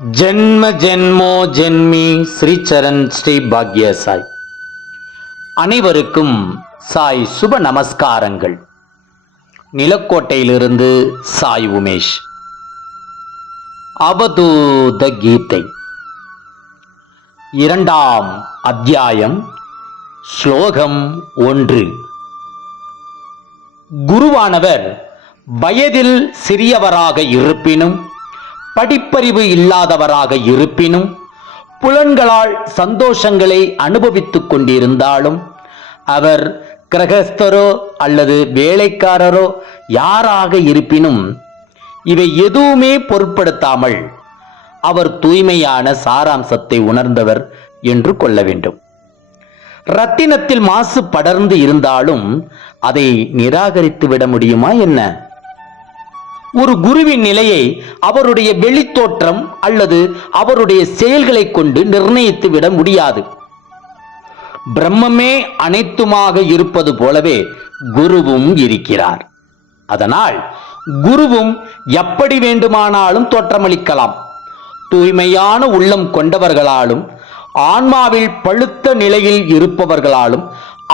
ஜென்ம ஜென்மோ ஜென்மி ஸ்ரீச்சரண் ஸ்ரீ பாக்ய சாய் அனைவருக்கும் சாய் சுப நமஸ்காரங்கள். நிலக்கோட்டையிலிருந்து சாய் உமேஷ். அவதூத கீதை. இரண்டாம் அத்தியாயம் ஸ்லோகம் ஒன்று. குருவானவர் வயதில் சிறியவராக இருப்பினும் படிப்பறிவு இல்லாதவராக இருப்பினும் புலன்களால் சந்தோஷங்களை அனுபவித்துக் கொண்டிருந்தாலும் அவர் கிரகஸ்தரோ அல்லது வேலைக்காரரோ யாராக இருப்பினும் இவை எதுவுமே பொருட்படுத்தாமல் அவர் தூய்மையான சாராம்சத்தை உணர்ந்தவர் என்று கொள்ள வேண்டும். ரத்தினத்தில் மாசு படர்ந்து இருந்தாலும் அதை நிராகரித்து விட முடியுமா என்ன? ஒரு குருவின் நிலையை அவருடைய வெளித்தோற்றம் அல்லது அவருடைய செயல்களை கொண்டு நிர்ணயித்து விட முடியாது. பிரம்மமே அனைத்துமாக இருப்பது போலவே குருவும் இருக்கிறார். அதனால் குருவும் எப்படி வேண்டுமானாலும் தோற்றமளிக்கலாம். தூய்மையான உள்ளம் கொண்டவர்களாலும் ஆன்மாவில் பழுத்த நிலையில் இருப்பவர்களாலும்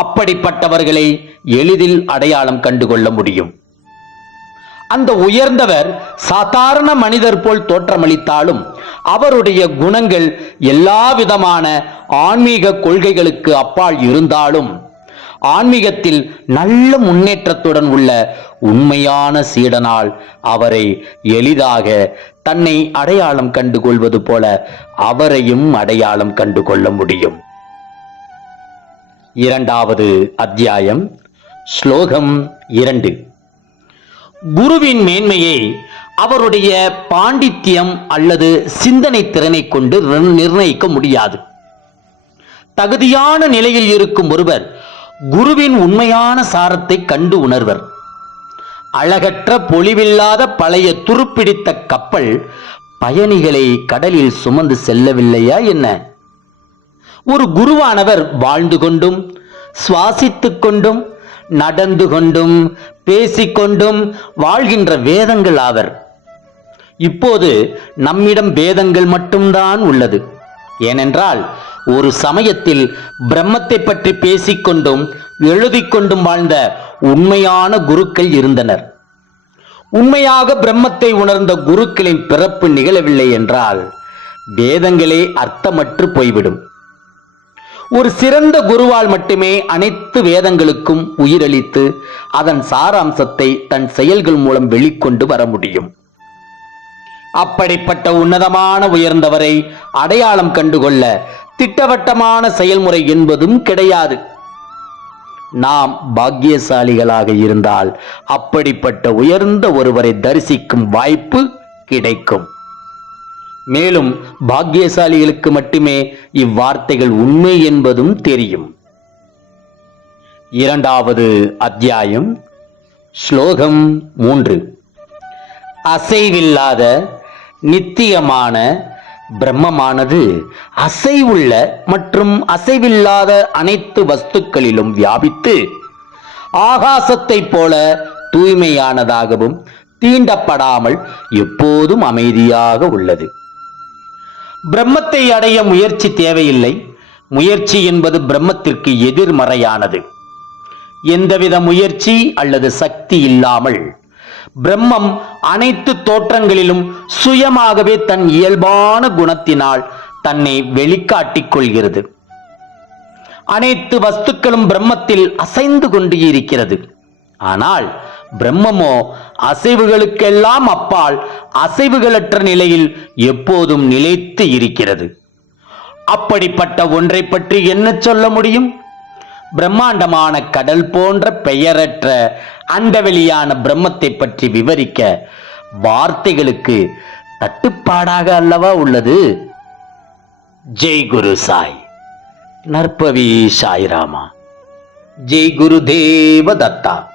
அப்படிப்பட்டவர்களை எளிதில் அடையாளம் கண்டுகொள்ள முடியும். அந்த உயர்ந்தவர் சாதாரண மனிதர் போல் தோற்றமளித்தாலும் அவருடைய குணங்கள் எல்லா விதமான ஆன்மீக கொள்கைகளுக்கு அப்பால் இருந்தாலும் ஆன்மீகத்தில் நல்ல முன்னேற்றத்துடன் உள்ள உண்மையான சீடனால் அவரை எளிதாக தன்னை அடையாளம் கண்டுகொள்வது போல அவரையும் அடையாளம் கண்டுகொள்ள முடியும். இரண்டாவது அத்தியாயம் ஸ்லோகம் இரண்டு. குருவின் மேன்மையை அவருடைய பாண்டித்யம் அல்லது சிந்தனை திறனை கொண்டு நிர்ணயிக்க முடியாது. தகுதியான நிலையில் இருக்கும் ஒருவர் குருவின் உண்மையான சாரத்தை கண்டு உணர்வர். அழகற்ற பொலிவில்லாத பழைய துருப்பிடித்த கப்பல் பயணிகளை கடலில் சுமந்து செல்லவில்லையா என்ன? ஒரு குருவானவர் வாழ்ந்து கொண்டும் சுவாசித்துக் கொண்டும் நடந்து கொண்டும் பேசிக்கொண்டும் வாழ்கின்ற வேதங்கள் ஆவர். இப்போது நம்மிடம் வேதங்கள் மட்டும்தான் உள்ளது. ஏனென்றால் ஒரு சமயத்தில் பிரம்மத்தை பற்றி பேசிக்கொண்டும் எழுதிக் கொண்டும் வாழ்ந்த உண்மையான குருக்கள் இருந்தனர். உண்மையாக பிரம்மத்தை உணர்ந்த குருக்களின் பிறப்பு நிகழவில்லை என்றால் வேதங்களே அர்த்தமற்று போய்விடும். ஒரு சிறந்த குருவால் மட்டுமே அனைத்து வேதங்களுக்கும் உயிரளித்து அதன் சாராம்சத்தை தன் செயல்கள் மூலம் வெளிக்கொண்டு வர முடியும். அப்படிப்பட்ட உன்னதமான உயர்ந்தவரை அடையாளம் கண்டுகொள்ள திட்டவட்டமான செயல்முறை என்பதும் கிடையாது. நாம் பாக்கியசாலிகளாக இருந்தால் அப்படிப்பட்ட உயர்ந்த ஒருவரை தரிசிக்கும் வாய்ப்பு கிடைக்கும். மேலும் பாக்கியசாலிகளுக்கு மட்டுமே இவ்வார்த்தைகள் உண்மை என்பதும் தெரியும். இரண்டாவது அத்தியாயம் ஸ்லோகம் மூன்று. அசைவில்லாத நித்தியமான பிரம்மமானது அசைவுள்ள மற்றும் அசைவில்லாத அனைத்து வஸ்துக்களிலும் வியாபித்து ஆகாசத்தைப் போல தூய்மையானதாகவும் தீண்டப்படாமல் எப்போதும் அமைதியாக உள்ளது. பிரம்மத்தை அடைய முயற்சி தேவையில்லை. முயற்சி என்பது பிரம்மத்திற்கு எதிர்மறையானது. எந்தவித முயற்சி அல்லது சக்தி இல்லாமல். பிரம்மம் அனைத்து தோற்றங்களிலும் சுயமாகவே தன் இயல்பான குணத்தினால் தன்னை வெளிக்காட்டிக் கொள்கிறது. அனைத்து வஸ்துக்களும் பிரம்மத்தில் அசைந்து கொண்டு இருக்கிறது ஆனால் பிரம்மமோ? அசைவுகளுக்கெல்லாம் அப்பால் அசைவுகளற்ற நிலையில் எப்போதும் நிலைத்து இருக்கிறது. அப்படிப்பட்ட ஒன்றை பற்றி என்ன சொல்ல முடியும்? பிரம்மாண்டமான கடல் போன்ற பெயரற்ற அண்டவெளியான பிரம்மத்தை பற்றி விவரிக்க வார்த்தைகளுக்கு தட்டுப்பாடாக அல்லவா உள்ளது? ஜெய் குரு சாய். நற்பவி சாய்ராமா. ஜெய் குரு தேவ தத்தா